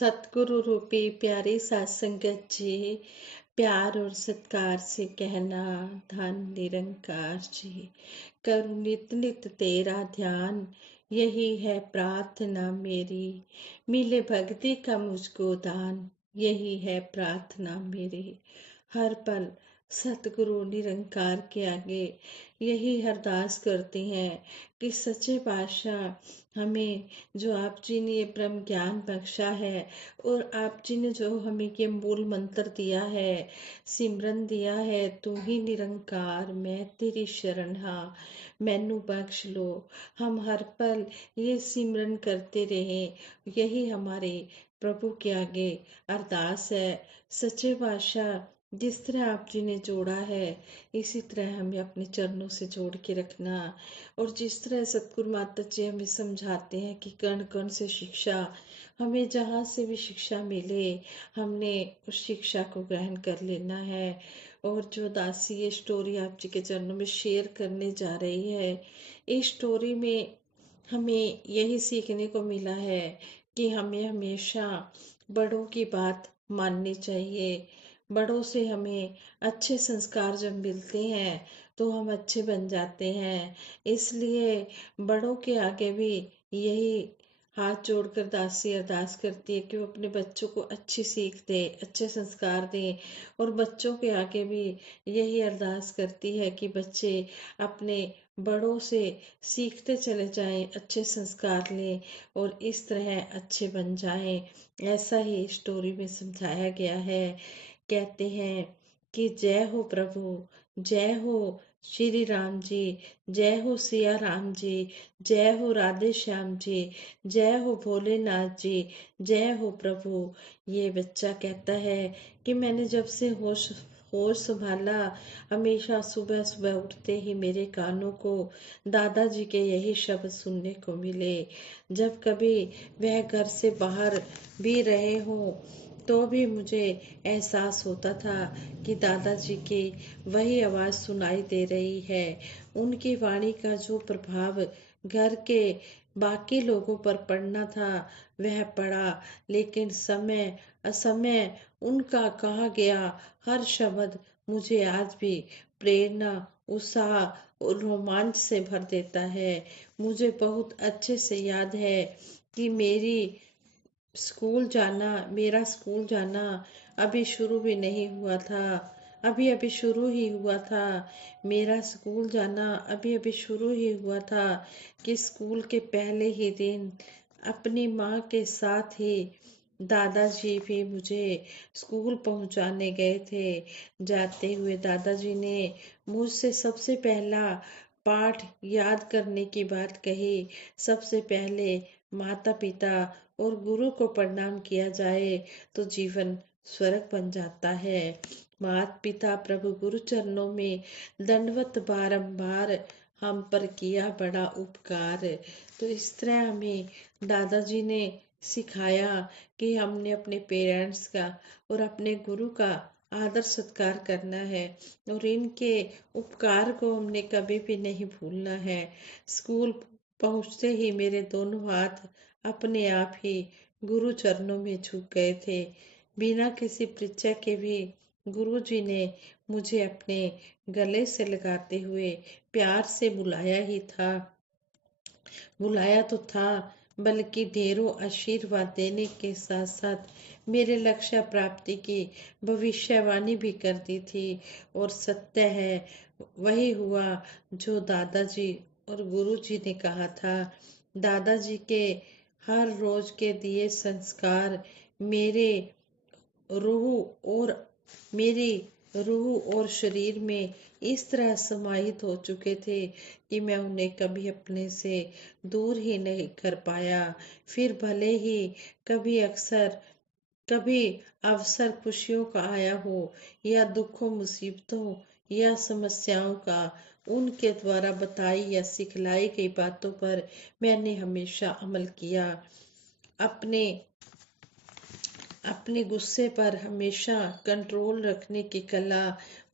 सतगुरु रूपी प्यारी सात संगत जी, प्यार और सत्कार से कहना, धन निरंकार जी, करूं नित नित तेरा ध्यान, यही है प्रार्थना मेरी। मिले भक्ति का मुझको दान, यही है प्रार्थना मेरी। हर पल सतगुरु निरंकार के आगे यही अरदास करते हैं कि सच्चे पातशाह हमें जो आप जी ने ये ब्रह्म ज्ञान बख्शा है और आप जी ने जो हमें ये मूल मंत्र दिया है, सिमरन दिया है, तू ही निरंकार मैं तेरी शरण हाँ, मैनू बख्श लो। हम हर पल ये सिमरन करते रहें, यही हमारे प्रभु के आगे अरदास है। सच्चे पातशाह जिस तरह आप जी ने जोड़ा है, इसी तरह हमें अपने चरणों से जोड़ के रखना। और जिस तरह सतगुरु माता जी हमें समझाते हैं कि कण कण से शिक्षा, हमें जहाँ से भी शिक्षा मिले हमने उस शिक्षा को ग्रहण कर लेना है। और जो दासी ये स्टोरी आप जी के चरणों में शेयर करने जा रही है, इस स्टोरी में हमें यही सीखने को मिला है कि हमें हमेशा बड़ों की बात माननी चाहिए। बड़ों से हमें अच्छे संस्कार जब मिलते हैं तो हम अच्छे बन जाते हैं। इसलिए बड़ों के आगे भी यही हाथ जोड़कर दासी अरदास करती है कि वो अपने बच्चों को अच्छी सीख दे, अच्छे संस्कार दें। और बच्चों के आगे भी यही अरदास करती है कि बच्चे अपने बड़ों से सीखते चले जाएं, अच्छे संस्कार लें और इस तरह अच्छे बन जाएं। ऐसा ही स्टोरी में समझाया गया है। कहते हैं कि जय हो प्रभु, जय हो श्री राम जी, जय हो सिया राम जी, जय हो राधे श्याम जी, जय हो भोलेनाथ जी, जय हो प्रभु। ये बच्चा कहता है कि मैंने जब से होश होश संभाला, हमेशा सुबह सुबह उठते ही मेरे कानों को दादाजी के यही शब्द सुनने को मिले। जब कभी वह घर से बाहर भी रहे हों तो भी मुझे एहसास होता था कि दादाजी की वही आवाज़ सुनाई दे रही है। उनकी वाणी का जो प्रभाव घर के बाकी लोगों पर पड़ना था वह पड़ा, लेकिन समय असमय उनका कहा गया हर शब्द मुझे आज भी प्रेरणा, उत्साह और रोमांच से भर देता है। मुझे बहुत अच्छे से याद है कि मेरा स्कूल जाना अभी शुरू भी नहीं हुआ था। अभी अभी शुरू ही हुआ था। मेरा स्कूल जाना अभी अभी शुरू ही हुआ था कि स्कूल के पहले ही दिन अपनी माँ के साथ ही दादाजी भी मुझे स्कूल पहुंचाने गए थे। जाते हुए दादाजी ने मुझसे सबसे पहला पाठ याद करने की बात कही। सबसे पहले माता पिता और गुरु को प्रणाम किया जाए तो जीवन स्वर्ग बन जाता है। माता पिता प्रभु गुरु चरणों में दंडवत बारंबार हम पर किया बड़ा उपकार। तो इस तरह हमें दादाजी ने सिखाया कि हमने अपने पेरेंट्स का और अपने गुरु का आदर सत्कार करना है और इनके उपकार को हमने कभी भी नहीं भूलना है। स्कूल पहुंचते ही मेरे दोनों हाथ अपने आप ही गुरु चरणों में झुक गए थे। बिना किसी परिचय के भी गुरु जी ने मुझे अपने गले से लगाते हुए प्यार से बुलाया तो था, बल्कि ढेरों आशीर्वाद देने के साथ साथ मेरे लक्ष्य प्राप्ति की भविष्यवाणी भी कर दी थी। और सत्य है, वही हुआ जो दादाजी और गुरुजी ने कहा था। दादाजी के हर रोज के दिए संस्कार मेरे रूह और मेरी रूह और शरीर में इस तरह समाहित हो चुके थे कि मैं उन्हें कभी अपने से दूर ही नहीं कर पाया। फिर भले ही कभी अवसर खुशियों का आया हो या दुखों मुसीबतों या समस्याओं का, उनके द्वारा बताई या सिखलाई गई बातों पर मैंने हमेशा अमल किया। अपने अपने गुस्से पर हमेशा कंट्रोल रखने की कला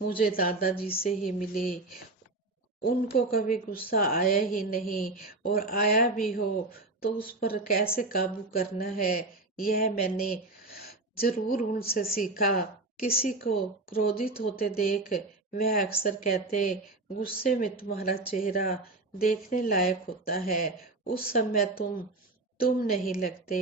मुझे दादाजी से ही मिली। उनको कभी गुस्सा आया ही नहीं, और आया भी हो तो उस पर कैसे काबू करना है यह मैंने जरूर उनसे सीखा। किसी को क्रोधित होते देख वह अक्सर कहते, गुस्से में तुम्हारा चेहरा देखने लायक होता है, उस समय तुम नहीं लगते।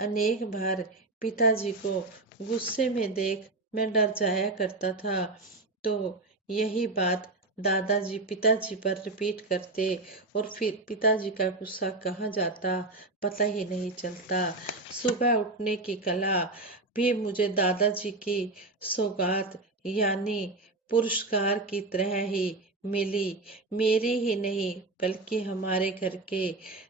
अनेक बार पिताजी को गुस्से में देख मैं डर जाया करता था, तो यही बात दादाजी पिताजी पर रिपीट करते और फिर पिताजी का गुस्सा कहाँ जाता पता ही नहीं चलता। सुबह उठने की कला भी मुझे दादाजी की सौगात यानी पुरस्कार की तरह ही मिली। मेरी ही नहीं बल्कि हमारे घर के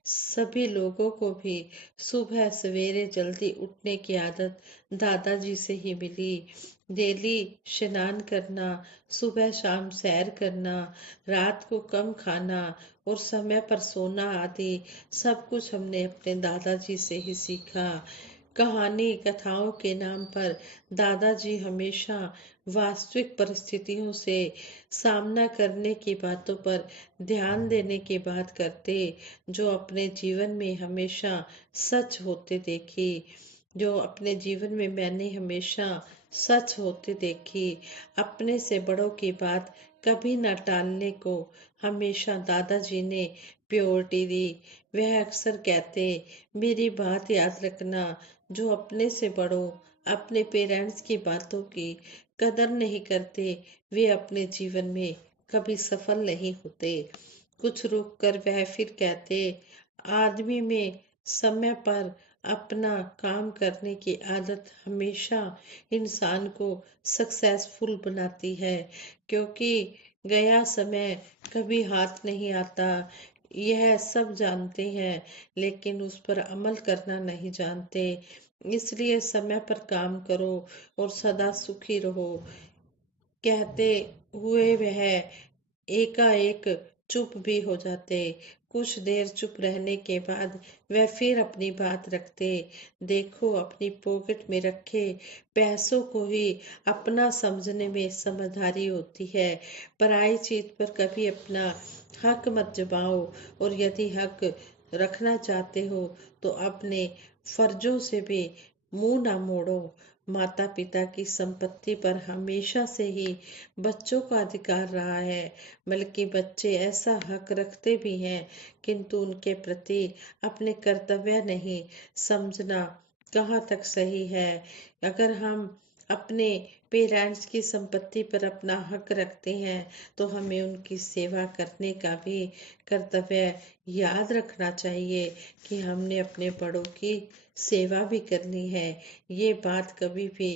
सभी लोगों को भी सुबह सवेरे जल्दी उठने की आदत दादाजी से ही मिली। डेली स्नान करना, सुबह शाम सैर करना, रात को कम खाना और समय पर सोना आदि सब कुछ हमने अपने दादाजी से ही सीखा। कहानी कथाओं के नाम पर दादाजी हमेशा वास्तविक परिस्थितियों से सामना करने की बातों पर ध्यान देने की बात करते, जो अपने जीवन में हमेशा सच होते देखी, जो अपने जीवन में मैंने हमेशा सच होते देखी। अपने से बड़ों की बात कभी न टालने को हमेशा दादाजी ने प्योरिटी दी। वह अक्सर कहते, मेरी बात याद रखना, जो अपने से बड़ों अपने पेरेंट्स की बातों की कदर नहीं करते वे अपने जीवन में कभी सफल नहीं होते। कुछ रुक कर वह फिर कहते, आदमी में समय पर अपना काम करने की आदत हमेशा इंसान को सक्सेसफुल बनाती है, क्योंकि गया समय कभी हाथ नहीं आता। यह सब जानते हैं लेकिन उस पर अमल करना नहीं जानते। इसलिए समय पर काम करो और सदा सुखी रहो। कहते हुए वह एकाएक चुप भी हो जाते। कुछ देर चुप रहने के बाद वह फिर अपनी बात रखते, देखो अपनी पॉकेट में रखे पैसों को ही अपना समझने में समझदारी होती है। पराई चीज पर कभी अपना हक मत जमाओ, और यदि हक रखना चाहते हो तो अपने फर्जों से भी मुंह ना मोड़ो। माता पिता की संपत्ति पर हमेशा से ही बच्चों का अधिकार रहा है, बल्कि बच्चे ऐसा हक रखते भी हैं, किंतु उनके प्रति अपने कर्तव्य नहीं समझना कहाँ तक सही है। अगर हम अपने पेरेंट्स की संपत्ति पर अपना हक रखते हैं तो हमें उनकी सेवा करने का भी कर्तव्य याद रखना चाहिए कि हमने अपने बड़ों की सेवा भी करनी है। ये बात कभी भी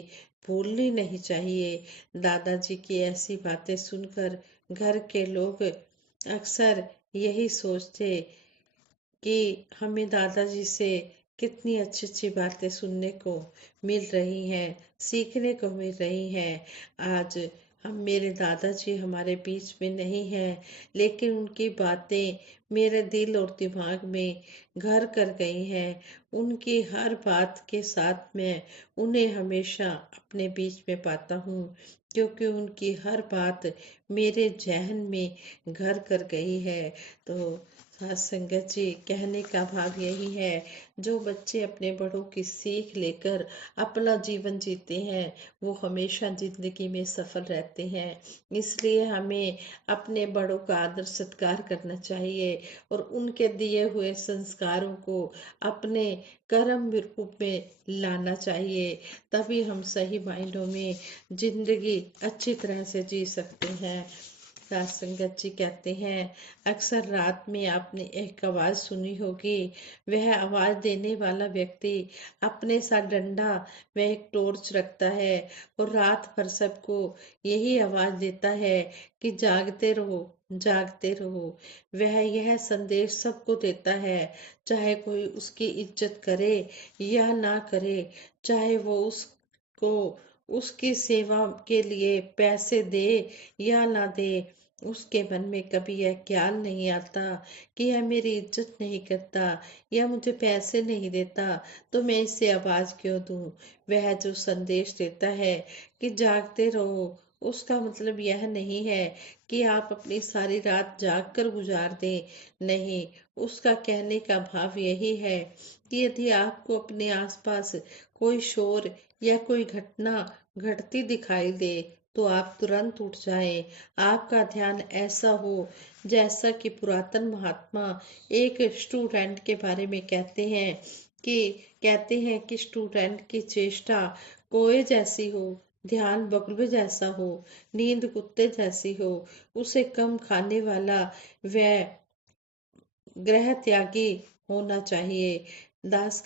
भूलनी नहीं चाहिए। दादाजी की ऐसी बातें सुनकर घर के लोग अक्सर यही सोचते कि हमें दादाजी से कितनी अच्छी अच्छी बातें सुनने को मिल रही हैं, सीखने को मिल रही हैं। आज हम मेरे दादाजी हमारे बीच में नहीं हैं, लेकिन उनकी बातें मेरे दिल और दिमाग में घर कर गई हैं। उनकी हर बात के साथ मैं उन्हें हमेशा अपने बीच में पाता हूँ, क्योंकि उनकी हर बात मेरे जहन में घर कर गई है। तो साथ संगत जी, कहने का भाव यही है, जो बच्चे अपने बड़ों की सीख लेकर अपना जीवन जीते हैं वो हमेशा जिंदगी में सफल रहते हैं। इसलिए हमें अपने बड़ों का आदर सत्कार करना चाहिए और उनके दिए हुए संस्कारों को अपने कर्म रूप में लाना चाहिए। तभी हम सही मायनों में जिंदगी अच्छी तरह से जी सकते हैं। राज संगत जी कहते हैं, अक्सर रात में आपने एक आवाज सुनी होगी। वह आवाज देने वाला व्यक्ति अपने साथ डंडा व एक टॉर्च रखता है और रात भर सबको यही आवाज देता है कि जागते रहो, जागते रहो। वह यह संदेश सबको देता है, चाहे कोई उसकी इज्जत करे या ना करे, चाहे वो उसको उसकी सेवा के लिए पैसे दे या ना दे। उसके मन में कभी यह ख्याल नहीं आता कि यह मेरी इज्जत नहीं करता या मुझे पैसे नहीं देता तो मैं इसे आवाज क्यों दूं। वह जो संदेश देता है कि जागते रहो, उसका मतलब यह नहीं है कि आप अपनी सारी रात जाग कर गुजार दें। नहीं, उसका कहने का भाव यही है कि यदि आपको अपने आसपास कोई शोर या कोई घटना घटती दिखाई दे तो आप तुरंत उठ जाएं। आपका ध्यान ऐसा हो जैसा कि पुरातन महात्मा एक स्टूडेंट के बारे में कि कहते हैं कि स्टूडेंट की चेष्टा कोए जैसी हो, ध्यान बगुले जैसा हो, नींद कुत्ते जैसी हो, उसे कम खाने वाला वह गृह त्यागी होना चाहिए। दासी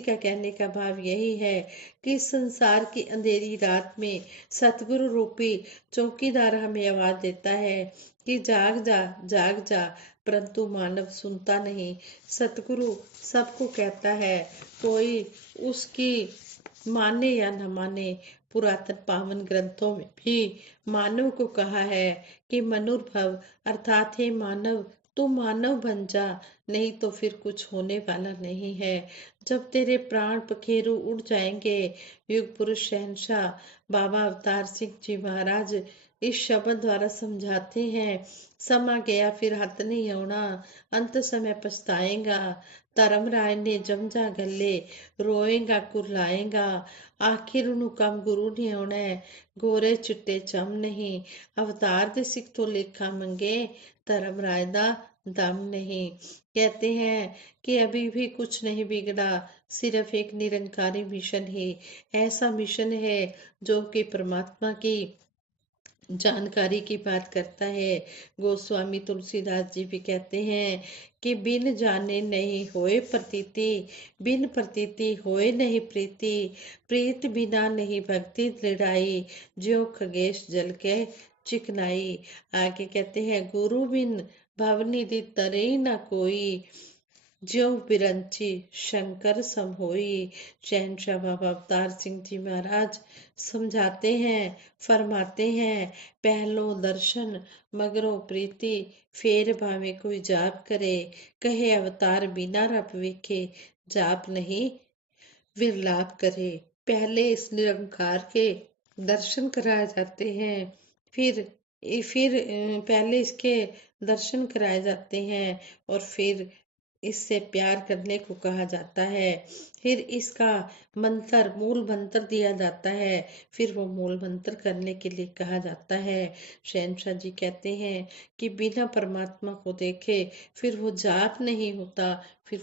का कहने का भाव यही है कि इस संसार की अंधेरी रात में सतगुरु रूपी चौकीदार हमें आवाज देता है कि जाग जा, जाग जा, परंतु मानव सुनता नहीं। सतगुरु सबको कहता है, कोई उसकी माने या न माने। पुरातन पावन ग्रंथों में भी मानव को कहा है कि मनुर्भव अर्थात हे मानव, तू मानव बन जा, नहीं तो फिर कुछ होने वाला नहीं है। जब तेरे प्राण पखेरु उड़ जाएंगे। युग पुरुष शहंशाह बाबा अवतार सिंह जी महाराज इस शब्द द्वारा समझाते हैं, समा गया फिर हथ नहीं आना, अंत समय पछताएगा। धर्म राय ने जमजा गले, रोएगा कुरलाएगा, आखिर ਨੂੰ ਕੰਮ ਗੁਰੂ ਨੇ ਆਉਣਾ ਹੈ, ਗੋਰੇ ਚਿੱਟੇ ਚਮ नहीं। अवतार दे सिख तो लेखा मंगे, धर्म राय दा दम नहीं। कहते हैं कि अभी भी कुछ नहीं बिगड़ा, सिर्फ एक निरंकारी मिशन ही ऐसा मिशन है जो कि परमात्मा की जानकारी की बात करता है। गोस्वामी तुलसीदास जी भी कहते हैं कि बिन जाने नहीं होए प्रतीति, बिन प्रतीति होए नहीं प्रीति, प्रीत बिना नहीं भक्ति दृढ़ाई, ज्यो खगेश जल के चिकनाई। आगे कहते हैं, गुरु बिन भवनिधि तरे न कोई, ज्यों बिरंची शंकर सम होई। शहनशाह बाबा अवतार सिंह जी महाराज समझाते हैं, फरमाते हैं, पहलो दर्शन मगरों प्रीति, फेर भावे कोई जाप करे, कहे अवतार बिना रब वेखे, जाप नहीं विरलाप करे। पहले इस निरंकार के दर्शन कराए जाते हैं, फिर पहले इसके दर्शन कराए जाते हैं और फिर इससे प्यार करने को कहा जाता है। फिर इसका मूल मंत्र दिया जाता है, फिर वो मूल मंत्र करने के लिए कहा जाता है। शहनशाह जी कहते हैं कि बिना परमात्मा को देखे फिर वो जाप नहीं होता, फिर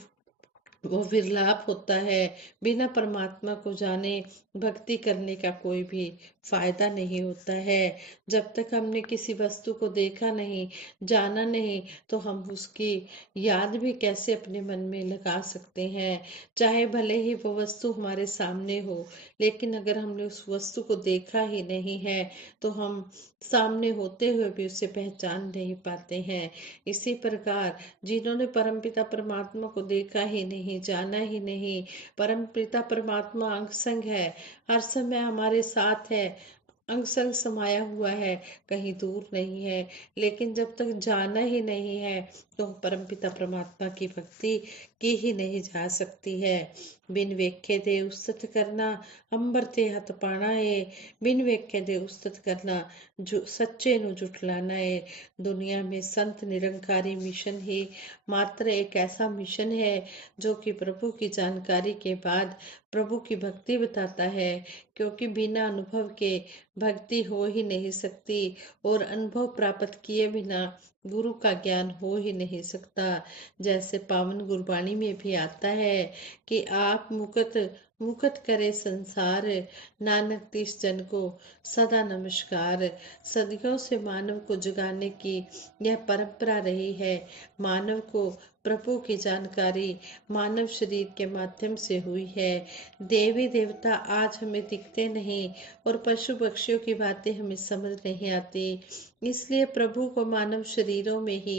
वो विरलाप होता है। बिना परमात्मा को जाने भक्ति करने का कोई भी फायदा नहीं होता है। जब तक हमने किसी वस्तु को देखा नहीं, जाना नहीं, तो हम उसकी याद भी कैसे अपने मन में लगा सकते हैं। चाहे भले ही वो वस्तु हमारे सामने हो, लेकिन अगर हमने उस वस्तु को देखा ही नहीं है तो हम सामने होते हुए भी उसे पहचान नहीं पाते हैं। इसी प्रकार जिन्होंने परमपिता परमात्मा को देखा ही नहीं, जाना ही नहीं, परमपिता परमात्मा अंग संग है, हर समय हमारे साथ है, अंग संग समाया हुआ है, कहीं दूर नहीं है, लेकिन जब तक जाना ही नहीं है तो परमपिता परमात्मा की भक्ति की ही नहीं जा सकती है। बिन वेखे दे उस्तत करना, अंबर ते हथ पाना है, बिन वेखे दे उस्तत करना, जो सच्चे नु जुटलाना है। दुनिया में संत निरंकारी मिशन ही मात्र एक ऐसा मिशन है जो कि प्रभु की जानकारी के बाद प्रभु की भक्ति बताता है, क्योंकि बिना अनुभव के भक्ति हो ही नहीं सकती और अनुभव प्राप्त किए बिना गुरु का ज्ञान हो ही नहीं सकता। जैसे पावन गुरबाणी में भी आता है कि आप मुकत मुकत करे संसार, नानक तिस जन को सदा नमस्कार। सदियों से मानव को जगाने की यह परंपरा रही है। मानव को प्रभु की जानकारी मानव शरीर के माध्यम से हुई है। देवी देवता आज हमें दिखते नहीं और पशु पक्षियों की बातें हमें समझ नहीं आती, इसलिए प्रभु को मानव शरीरों में ही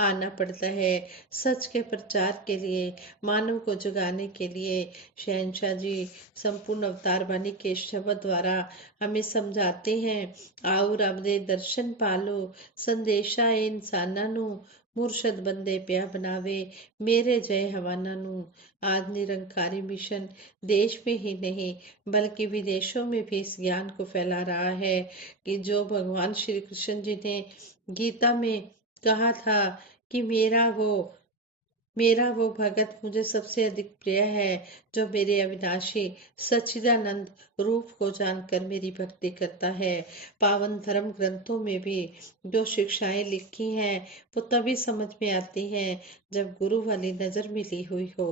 आना पड़ता है। सच के प्रचार के लिए, मानव को जगाने के लिए शहनशाह जी संपूर्ण अवतार वाणी के शब्द द्वारा हमें समझाते हैं, आओ रब दे दर्शन पालो, संदेशा ए इंसाना नू, मुर्शद बंदे प्या बनावे, मेरे जय हवाना नू। आज निरंकारी मिशन देश में ही नहीं बल्कि विदेशों में भी इस ज्ञान को फैला रहा है कि जो भगवान श्री कृष्ण जी ने गीता में कहा था कि मेरा वो भगत मुझे सबसे अधिक प्रिय है जो मेरे अविनाशी सच्चिदानंद रूप को जानकर मेरी भक्ति करता है। पावन धर्म ग्रंथों में भी जो शिक्षाएं लिखी हैं वो तभी समझ में आती हैं जब गुरु वाली नजर मिली हुई हो।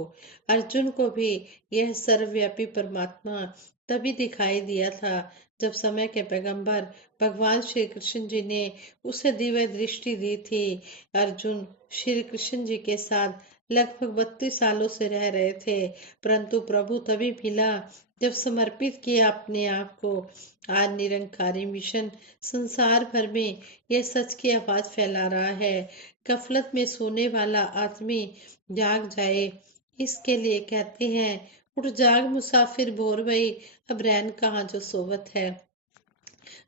अर्जुन को भी यह सर्वव्यापी परमात्मा तभी दिखाई दिया था जब समय के पैगंबर भगवान श्री कृष्ण जी ने उसे दिव्य दृष्टि दी थी। अर्जुन श्री कृष्ण जी के साथ लगभग 32 सालों से रह रहे थे, परंतु प्रभु तभी मिला जब समर्पित किया अपने आप को। आज निरंकारी मिशन संसार भर में यह सच की आवाज फैला रहा है। गफलत में सोने वाला आदमी जाग जाए, इसके लिए कहते हैं उठ जाग मुसाफिर भोर भई, अब रैन कहाँ जो सोवत है।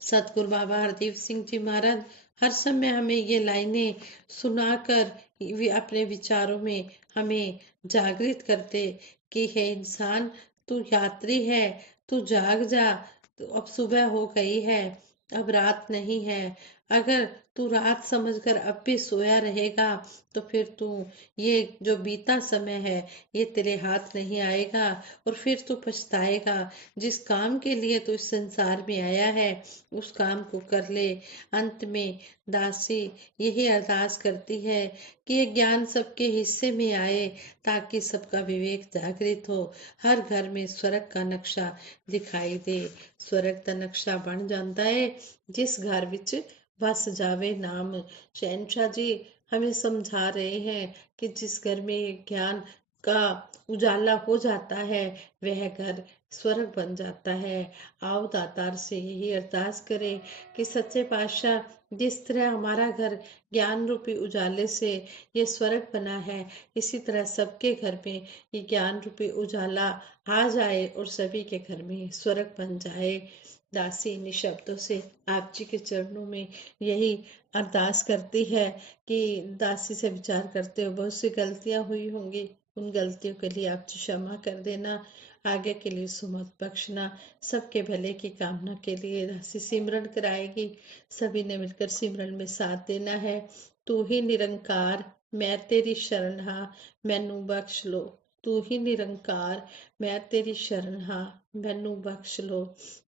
सतगुरु बाबा हरदीप सिंह जी महाराज हर समय हमें ये लाइनें सुनाकर अपने विचारों में हमें जागृत करते कि हे इंसान, तू यात्री है, तू जाग जा। तो अब सुबह हो गई है, अब रात नहीं है। अगर तू रात समझकर अब भी सोया रहेगा तो फिर तू ये जो बीता समय है ये तेरे हाथ नहीं आएगा और फिर तू पछताएगा। जिस काम के लिए तू इस संसार में आया है उस काम को कर ले। अंत में दासी यही अरदास करती है कि ये ज्ञान सबके हिस्से में आए ताकि सबका विवेक जागृत हो, हर घर में स्वर्ग का नक्शा दिखाई दे। स्वर्ग का नक्शा बन जाता है जिस घर विच वस जावे नाम। शहनशाह जी हमें समझा रहे हैं कि जिस घर में ज्ञान का उजाला हो जाता है वह घर स्वर्ग बन जाता है। आओ दातार से यही अरदास करें कि सच्चे पातशाह जिस तरह हमारा घर ज्ञान रूपी उजाले से ये स्वर्ग बना है, इसी तरह सबके घर में ये ज्ञान रूपी उजाला आ जाए और सभी के घर में स्वर्ग बन जाए। दासी इन शब्दों से आप जी के चरणों में यही अरदास करती है कि दासी से विचार करते हो बहुत सी गलतियां हुई होंगी, उन गलतियों के लिए आप जी क्षमा कर देना, आगे के लिए सुमत बख्शना। सबके भले की कामना के लिए दासी सिमरन कराएगी, सभी ने मिलकर सिमरन में साथ देना है। तू ही निरंकार मैं तेरी शरण हा, मैनू बख्श लो। तू ही निरंकार मैं तेरी शरण हा, मैनू बख्श लो।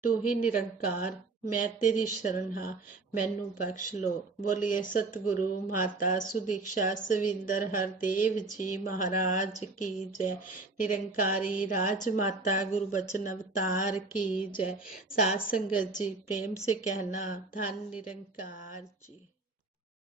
तू ही निरंकार मैं तेरी शरण हा, मैनू बख्श लो। बोलिए सतगुरु माता सुदीक्षा सविंदर हरदेव जी महाराज की जय। निरंकारी राजमाता गुरु बचन अवतार की जय। सात संगत जी प्रेम से कहना धन निरंकार जी।